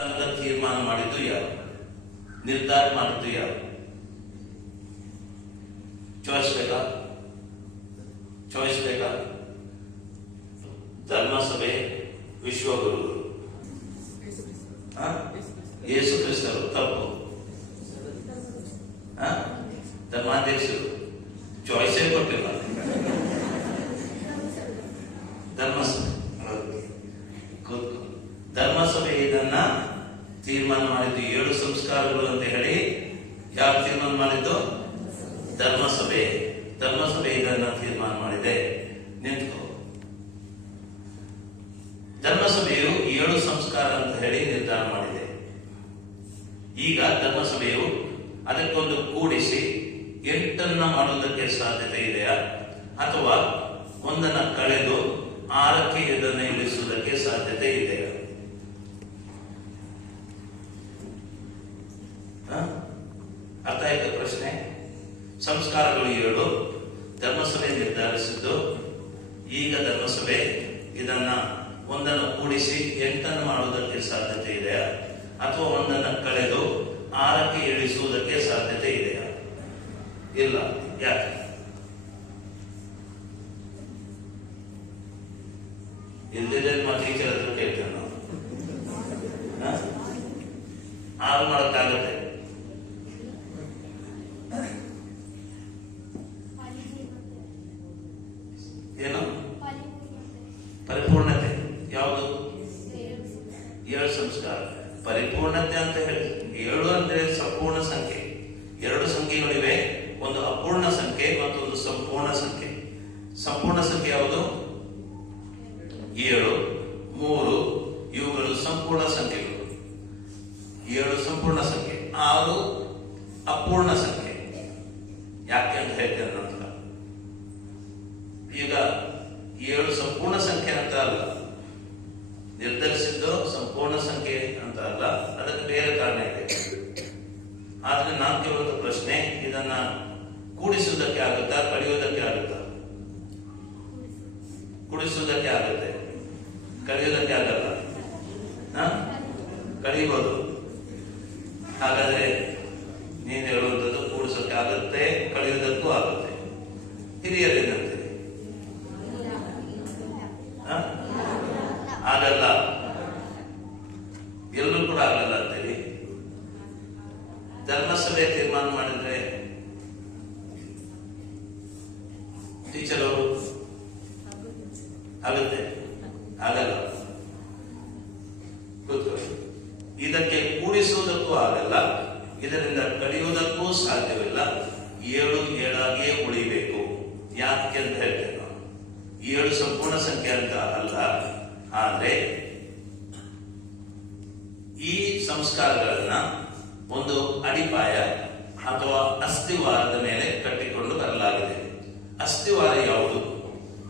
ತೀರ್ಮಾನ ಮಾಡಿದ್ದು ಯಾರು, ನಿರ್ಧಾರ ಮಾಡಿದ್ದು ಯಾರು? ಚಾಯ್ಸ್ ಬೇಕಾ? ಧರ್ಮಸಭೆ, ವಿಶ್ವಗುರುಗಳು, ಯೇಸು ಕ್ರಿಸ್ತರು ತಪ್ಪು, ಧರ್ಮಾಧ್ಯಕ್ಷರು ಚಾಯ್ಸೇ ಕೊಟ್ಟಿಲ್ಲ. ಧರ್ಮಸಭೆ ಇದನ್ನ ತೀರ್ಮಾನ ಮಾಡಿದ್ದು 7 ಸಂಸ್ಕಾರಗಳು ಅಂತ ಹೇಳಿ ಯಾರು ತೀರ್ಮಾನ ಮಾಡಿದ್ದು? ಧರ್ಮಸಭೆ ಇದನ್ನ ತೀರ್ಮಾನ ಮಾಡಿದೆ. ನಿಂತ್ಕೋ. ಧರ್ಮಸಭೆಯು 7 ಸಂಸ್ಕಾರ ಅಂತ ಹೇಳಿ ನಿರ್ಧಾರ ಮಾಡಿದೆ. ಈಗ ಧರ್ಮಸಭೆಯು ಅದಕ್ಕೊಂದು ಕೂಡಿಸಿ 8 ಮಾಡುವುದಕ್ಕೆ ಸಾಧ್ಯತೆ ಇದೆಯಾ, ಅಥವಾ 1 ಕಳೆದು 6ಕ್ಕೆ ಇದನ್ನು ಇಳಿಸುವುದಕ್ಕೆ ಸಾಧ್ಯತೆ ಇದೆಯಾ? ಅರ್ಥ ಆಯ್ತು ಪ್ರಶ್ನೆ? ಸಂಸ್ಕಾರಗಳು 7, ಧರ್ಮಸಭೆ ನಿರ್ಧರಿಸಿದ್ದು. ಈಗ ಧರ್ಮಸಭೆ ಇದನ್ನ 1 ಕೂಡಿಸಿ 8 ಮಾಡುವುದಕ್ಕೆ ಸಾಧ್ಯತೆ ಇದೆಯಾ, ಅಥವಾ 1 ಕಳೆದು 6ಕ್ಕೆ ಇಳಿಸುವುದಕ್ಕೆ ಸಾಧ್ಯತೆ ಇದೆಯಾ? ಇಲ್ಲ. ಯಾಕೆ? ಇಲ್ಲದಿದ್ರೆ ಮತ್ತೆ ಟೀಚರ್ ಹತ್ರ ಕೇಳ್ತೇವೆ ನಾವು. 6 ಮಾಡೋಕ್ಕಾಗತ್ತೆ. ಏನು ಪರಿಪೂರ್ಣತೆ? ಯಾವುದು? 7 ಸಂಸ್ಕಾರ ಪರಿಪೂರ್ಣತೆ ಅಂತ ಹೇಳಿ. 7 ಅಂದ್ರೆ ಸಂಪೂರ್ಣ ಸಂಖ್ಯೆ. 2 ಸಂಖ್ಯೆಗಳಿವೆ, ಒಂದು ಅಪೂರ್ಣ ಸಂಖ್ಯೆ ಮತ್ತು ಒಂದು ಸಂಪೂರ್ಣ ಸಂಖ್ಯೆ. ಸಂಪೂರ್ಣ ಸಂಖ್ಯೆ ಯಾವುದು? 7, 3 ಇವುಗಳು ಸಂಪೂರ್ಣ ಸಂಖ್ಯೆಗಳು. 7 ಸಂಪೂರ್ಣ ಸಂಖ್ಯೆ, 6 ಅಪೂರ್ಣ ಸಂಖ್ಯೆ. ಯಾಕೆ ಅಂತ ಹೇಳ್ತೇನೆ ನಂತರ. ಈಗ 7 ಸಂಪೂರ್ಣ ಸಂಖ್ಯೆ ಅಂತ ಅಲ್ಲ, ನಿರ್ಧರಿಸಿದ್ದು ಸಂಪೂರ್ಣ ಸಂಖ್ಯೆ ಅಂತ ಅಲ್ಲ, ಅದಕ್ಕೆ ಬೇರೆ ಕಾರಣ ಇದೆ. ಆದ್ರೆ ನಾನು ಕೇಳುವಂತ ಪ್ರಶ್ನೆ, ಇದನ್ನ ಕೂಡಿಸುವುದಕ್ಕೆ ಆಗುತ್ತಾ, ಕಳೆಯುವುದಕ್ಕೆ ಆಗುತ್ತಾ? ಕೂಡಿಸುವುದಕ್ಕೆ ಆಗುತ್ತೆ, ಕಳೆಯುವುದಕ್ಕೆ ಆಗಲ್ಲ. ಕಳೆಯಬಹುದು. ಹಾಗಾದ್ರೆ ನೀನು ಹೇಳುವಂಥದ್ದು ಕೂಡಿಸೋಕೆ ಆಗುತ್ತೆ, ಕಳೆಯುವುದಕ್ಕೂ ಆಗುತ್ತೆ. ಹಿರಿಯರೇನಂತೀರಿ? ಆಗಲ್ಲ, ಎಲ್ಲರೂ ಕೂಡ ಆಗಲ್ಲ ಅಂತೇಳಿ ಧರ್ಮಸಭೆ ತೀರ್ಮಾನ ಮಾಡಿದ್ರೆ ಟೀಚರ್ ಅವರು ಆಗುತ್ತೆ? ಆಗಲ್ಲ. ಇದಕ್ಕೆ ಕೂಡಿಸುವುದಕ್ಕೂ ಆಗಲ್ಲ, ಇದರಿಂದ ಕಳೆಯುವುದಕ್ಕೂ ಸಾಧ್ಯವಿಲ್ಲ. 7 7 ಉಳಿಬೇಕು. ಯಾಕೆ ಅಂತ ಹೇಳ್ತೇವೆ ನಾವು. 7 ಸಂಪೂರ್ಣ ಸಂಖ್ಯೆ ಅಂತ ಅಲ್ಲ, ಆದ್ರೆ ಈ ಸಂಸ್ಕಾರಗಳನ್ನ ಒಂದು ಅಡಿಪಾಯ ಅಥವಾ ಅಸ್ಥಿವಾರದ ಮೇಲೆ ಕಟ್ಟಿಕೊಂಡು ಬರಲಾಗಿದೆ. ಅಸ್ಥಿವಾರ ಯಾವುದು?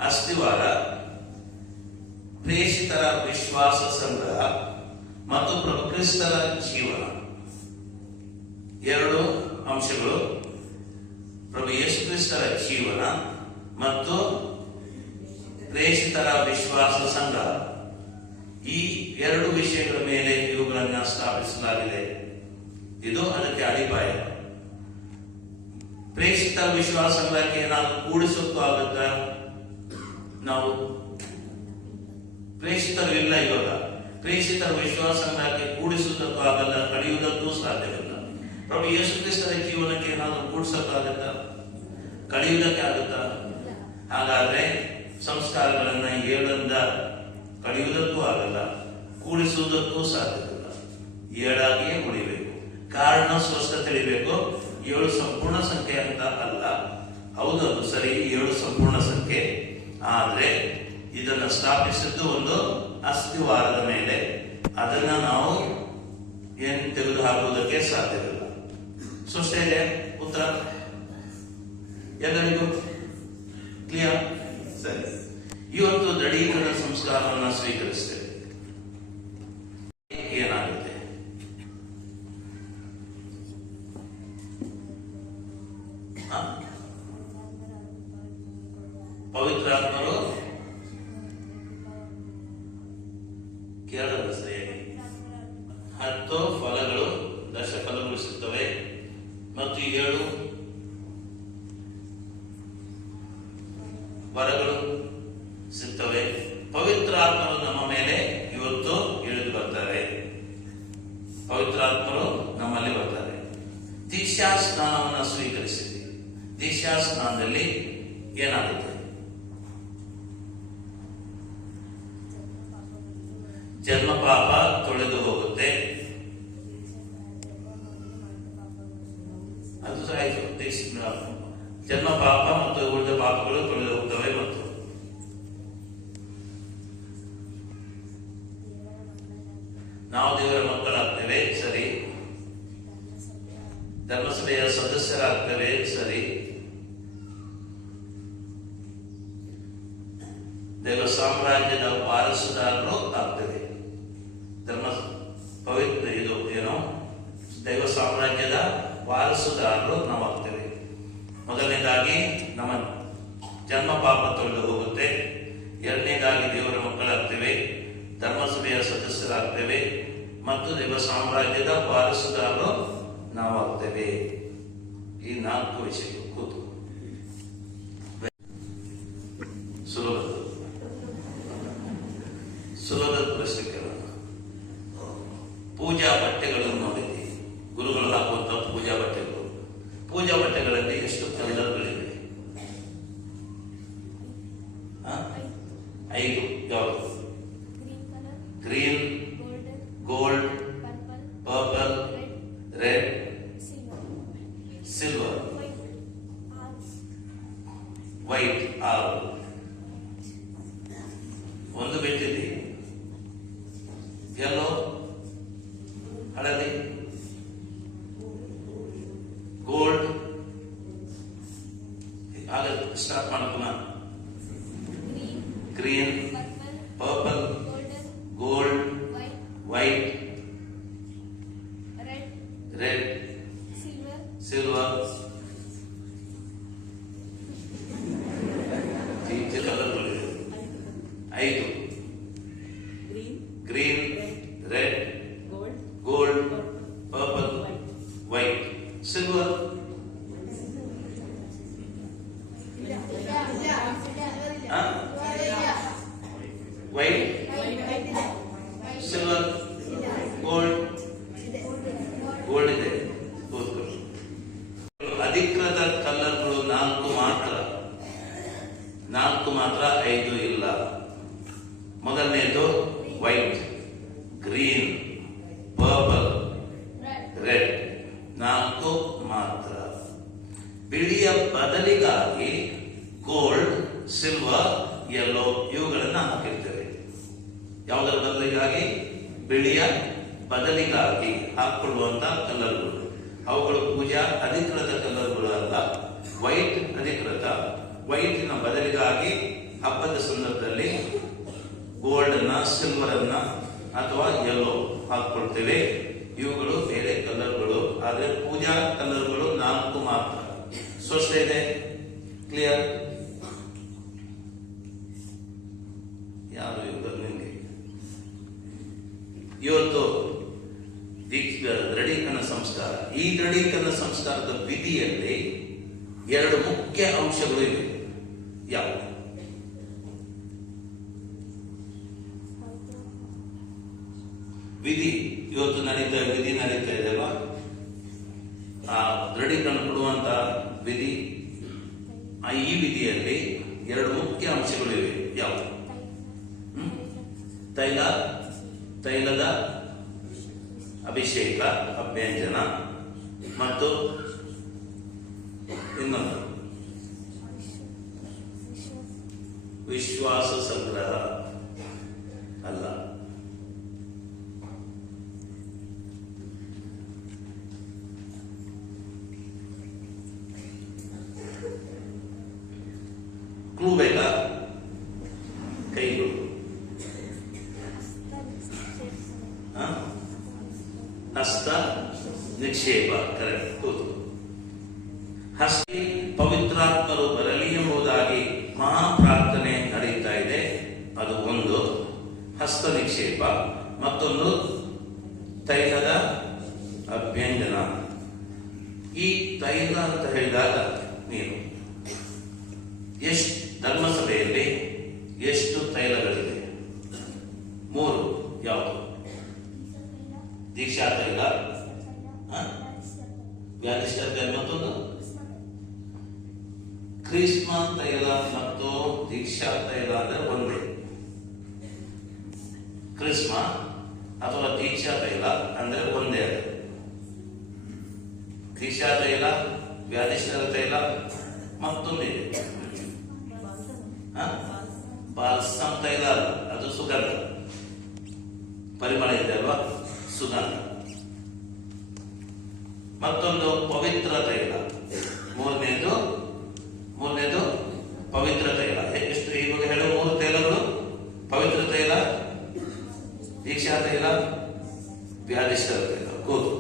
ಅಸ್ಥಿವಾರ ಪ್ರೇಷಿತರ ವಿಶ್ವಾಸ ಸಂಗ್ರಹ ಮತ್ತು ಪ್ರಭು ಕ್ರಿಸ್ತರ ಜೀವನ. 2 ಅಂಶಗಳು, ಪ್ರಭು ಯೇಸು ಕ್ರಿಸ್ತರ ಜೀವನ ಮತ್ತು ಪ್ರೇಷಿತರ ವಿಶ್ವಾಸ ಸಂಗ್ರಹ. ಈ 2 ವಿಷಯಗಳ ಮೇಲೆ ಇವುಗಳನ್ನು ಸ್ಥಾಪಿಸಲಾಗಿದೆ. ಇದು ಅದಕ್ಕೆ ಅಡಿಪಾಯ. ಪ್ರೇಷಿತರ ವಿಶ್ವಾಸ ಸಂಗ್ರಹಕ್ಕೆ ಏನಾದರೂ ಕೂಡಿಸೋಕ್ಕೂ ಆಗುತ್ತಾ? ನಾವು ಪ್ರೇಷಿತರು ಇಲ್ಲ ಇವಾಗ. ಪ್ರೇಷಿತರ ವಿಶ್ವಾಸ ಸಂಗ್ರಹಕ್ಕೆ ಕೂಡಿಸುವುದಕ್ಕೂ ಆಗಲ್ಲ, ಕಳೆಯುವುದಕ್ಕೂ ಸಾಧ್ಯವಿಲ್ಲ. ಪ್ರಭು ಯೇಸು ಕ್ರಿಸ್ತರ ಜೀವನಕ್ಕೆ ಏನಾದರೂ ಕೂಡಿಸೋಕ್ಕಾಗತ್ತಾ? ಕಳೆಯುವುದಕ್ಕೆ ಆಗುತ್ತಾ? ಹಾಗಾದ್ರೆ ಸಂಸ್ಕಾರಗಳನ್ನ 7ರಿಂದ ಕಳೆಯುವುದಕ್ಕೂ ಆಗಲ್ಲ, ಕೂಡಿಸುವುದಕ್ಕೂ ಸಾಧ್ಯವಿಲ್ಲ. 7 ಉಳಿಬೇಕು. ಕಾರಣ ಸ್ಪಷ್ಟ ತಿಳಿಬೇಕು. 7 ಸಂಪೂರ್ಣ ಸಂಖ್ಯೆ ಅಂತ ಅಲ್ಲ. ಹೌದು, ಅದು ಸರಿ, 7 ಸಂಪೂರ್ಣ ಸಂಖ್ಯೆ. ಆದ್ರೆ ಇದನ್ನ ಸ್ಥಾಪಿಸಿದ್ದು ಒಂದು ಅಸ್ಥಿವಾರದ ಮೇಲೆ. ಅದನ್ನ ನಾವು ತೆಗೆದು ಹಾಕುವುದಕ್ಕೆ ಸಾಧ್ಯವಿಲ್ಲ. ಸ್ಪಷ್ಟ ಇದೆ ಉತ್ತರ? ಎಲ್ಲರಿಗೂ ಕ್ಲಿಯರ್? ಸರಿ. ಇವತ್ತು ದೃಢೀಕರಣ ಸಂಸ್ಕಾರವನ್ನು ಸ್ವೀಕರಿಸ್ತೇವೆ. ಏನಾಗುತ್ತೆ? ಪವಿತ್ರಾತ್ಮರು ಕೇಳಲ್ಲ ಸರಿಯಾಗಿ. ವರಗಳು ಸಿಗ್ತವೆ. ಪವಿತ್ರಾತ್ಮರು ನಮ್ಮ ಮೇಲೆ ಇವತ್ತು ಇಳಿದು ಬರ್ತಾರೆ. ಪವಿತ್ರಾತ್ಮರು ನಮ್ಮಲ್ಲಿ ಬರ್ತಾರೆ. ದೀಕ್ಷಾ ಸ್ನಾನವನ್ನು ಸ್ವೀಕರಿಸಿದ್ವಿ. ದೀಕ್ಷಾ ಸ್ನಾನದಲ್ಲಿ ಏನಾಗುತ್ತೆ? ಜನ್ಮ ಪಾಪ ತೊಳೆದು ಹೋಗುತ್ತೆ. ಅದು ಆಯ್ತು. ಜನ್ಮ ಪಾಪ ಮತ್ತು ಉಳಿದ ಪಾಪಗಳು ತೊಳೆದು ಹೋಗ್ತವೆ. ಮತ್ತು ನಾವು ದೇವರ ಮಕ್ಕಳಾಗ್ತೇವೆ, ಸರಿ. ಧರ್ಮಸಭೆಯ ಸದಸ್ಯರಾಗ್ತೇವೆ, ಸರಿ. ದೇವ ಸಾಮ್ರಾಜ್ಯದ ವಾರಸುದಾರರು ಆಗ್ತೇವೆ. ಪವಿತ್ರ ಇದು ಏನೋ ದೈವ ಸಾಮ್ರಾಜ್ಯದ ವಾರಸುದಾರರು ನಾವು ಆಗ್ತೇವೆ. ಮೊದಲನೇದಾಗಿ ನಮ್ಮ ಜನ್ಮ ಪಾಪ ತೊಳೆದು ಹೋಗುತ್ತೆ. ಎರಡನೇದಾಗಿ ದೇವರ ಮಕ್ಕಳಾಗ್ತೇವೆ, ಧರ್ಮಸಭೆಯ ಸದಸ್ಯರಾಗ್ತೇವೆ ಮತ್ತು ದೈವ ಸಾಮ್ರಾಜ್ಯದ ವಾರಸುದಾರರು ನಾವು ಆಗ್ತೇವೆ. ಈ 4 ವಿಷಯಗಳು ಕೂತು ಸುಲಭದ ಪ್ರಶ್ನೆ ಕೇಳೋಣ. ಪೂಜಾ ಬಟ್ಟೆಗಳನ್ನು ನೋಡಿದ್ವಿ. ಗುರುಗಳು ಹಾಕುವಂತಹ ಪೂಜಾ ಬಟ್ಟೆಗಳು. ಪೂಜಾ ಬಟ್ಟೆಗಳಲ್ಲಿ ಎಷ್ಟು ಕಲರ್ಗಳಿವೆ? 5. ಯಾವುದು? Green, gold, purple, red, silver, white. 6. ಒಂದು ಬಿಟ್ಟಿದೆ. ಯೆಲ್ಲೋ, ಹಳದಿ, ಗೋಲ್ಡ್. ಆಗ ಸ್ಟಾರ್ಟ್ ಮಾಡೋಣ. Green, purple, gold, white, red, silver. ಕಲರ್ಗಳಿವೆ 5. Green, red, gold, purple, white, silver. White, silver, gold. Gold ಇದೆ. ಅಧಿಕೃತ ಕಲರ್ಗಳು 4 ಮಾತ್ರ. 4 ಮಾತ್ರ, 5 ಇಲ್ಲ. ಮೊದಲನೇದು ವೈಟ್, ಗ್ರೀನ್, ಪರ್ಪಲ್, ರೆಡ್. 4 ಮಾತ್ರ. ಬಿಳಿಯ ಬದಲಿಗಾಗಿ ಗೋಲ್ಡ್, ಸಿಲ್ವರ್, ಯೆಲ್ಲೋ ಇವುಗಳನ್ನು ಹಾಕಿರ್ತೇವೆ. ಯಾವುದರ ಬದಲಿಗಾಗಿ? ಬಿಳಿಯ ಬದಲಿಗಾಗಿ ಹಾಕೊಳ್ಳುವಂತಹ ಕಲರ್ಗಳು. ಅವುಗಳು ಪೂಜಾ ಅಧಿಕೃತ ಕಲರ್ಗಳು ಅಲ್ಲ. ವೈಟ್ ಅಧಿಕೃತ. ವೈಟಿನ ಬದಲಿಗಾಗಿ ಹಬ್ಬದ ಸಂದರ್ಭದಲ್ಲಿ ಗೋಲ್ಡ್ ಅನ್ನ, ಸಿಲ್ವರ್ ಅನ್ನ ಅಥವಾ ಯೆಲ್ಲೋ ಹಾಕೊಳ್ತೇವೆ. ಇವುಗಳು ಬೇರೆ ಕಲರ್ಗಳು. ಆದರೆ ಪೂಜಾ ಕಲರ್ಗಳು 4 ಮಾತ್ರ. ಸ್ಪಷ್ಟ ಇದೆ? ಕ್ಲಿಯರ್? ಯಾರು ಇವರು ನಿಮಗೆ ಇವತ್ತು ದೃಢೀಕರಣ ಸಂಸ್ಕಾರ. ಈ ದೃಢೀಕರಣ ಸಂಸ್ಕಾರದ ವಿಧಿಯಲ್ಲಿ 2 ಮುಖ್ಯ ಅಂಶಗಳು ಇವೆ. ಯಾವ? ವಿಧಿ ಇವತ್ತು ವಿಧಿ ನಡೀತಾ ಇದೆ ಅಲ್ವಾ? ಆ ದೃಢೀಕರಣ ಕೊಡುವಂತ ವಿಧಿ. ಈ ವಿಧಿಯಲ್ಲಿ 2 ಮುಖ್ಯ ಅಂಶಗಳು ಇವೆ. ಯಾವ? ತೈಲದ ಅಭಿಷೇಕ, ಅಭ್ಯಂಜನ, ಮತ್ತು ಇನ್ನೊಂದು ವಿಶ್ವಾಸ ಸಂಗ್ರಹ ಅಲ್ಲ. ಕ್ಲೂ ಬೇಕಾ? ಕೈಗಳು. ಹಸ್ತ ನಿಕ್ಷೇಪ. ಕರೆಕ್ಟ್. ಹಸ್ತಿ ಪವಿತ್ರಾತ್ಮರು ಬರಲಿ ಎಂಬುದಾಗಿ ಮಹಾಪ್ರಾರ್ಥನೆ ನಡೆಯುತ್ತಾ ಇದೆ. ಅದು ಒಂದು ಹಸ್ತ ನಿಕ್ಷೇಪ. ಮತ್ತೊಂದು ತೈಲದ ಅಭ್ಯಂಜನ. ಈ ತೈಲ ಅಂತ ಹೇಳಿದಾಗ ನೀರು ಎಷ್ಟು ಧರ್ಮಸಭೆ ಕ್ರಿಸ್ಮ ತೈಲ ಮತ್ತು ದೀಕ್ಷಾ ತೈಲ ಅಂದ್ರೆ ಒಂದೇ. ಕ್ರಿಸ್ಮ ಅಥವಾ ದೀಕ್ಷಾ ತೈಲ ಅಂದ್ರೆ ಒಂದೇ. ದೀಕ್ಷಾ ತೈಲ, ವ್ಯಾಧಿಷ್ಠರ ತೈಲ, ಮತ್ತೊಂದಿದೆ ಬಾಲ್ಸಮ್ ತೈಲ. ಅದು ಸುಗಂಧ, ಪರಿಮಳ ಇದೆ ಅಲ್ವಾ, ಸುಗಂಧ. ಮತ್ತೊಂದು ಪವಿತ್ರ ತೈಲ. ಮೂರನೇದು ಪವಿತ್ರ ತೈಲ. ಎಷ್ಟು ಇವಾಗ ಹೇಳೋ 3 ತೈಲಗಳು: ಪವಿತ್ರ ತೈಲ, ದೀಕ್ಷಾ ತೈಲ, ವ್ಯಾಧಿಷ್ಠರ ತೈಲ, ಕೂತು.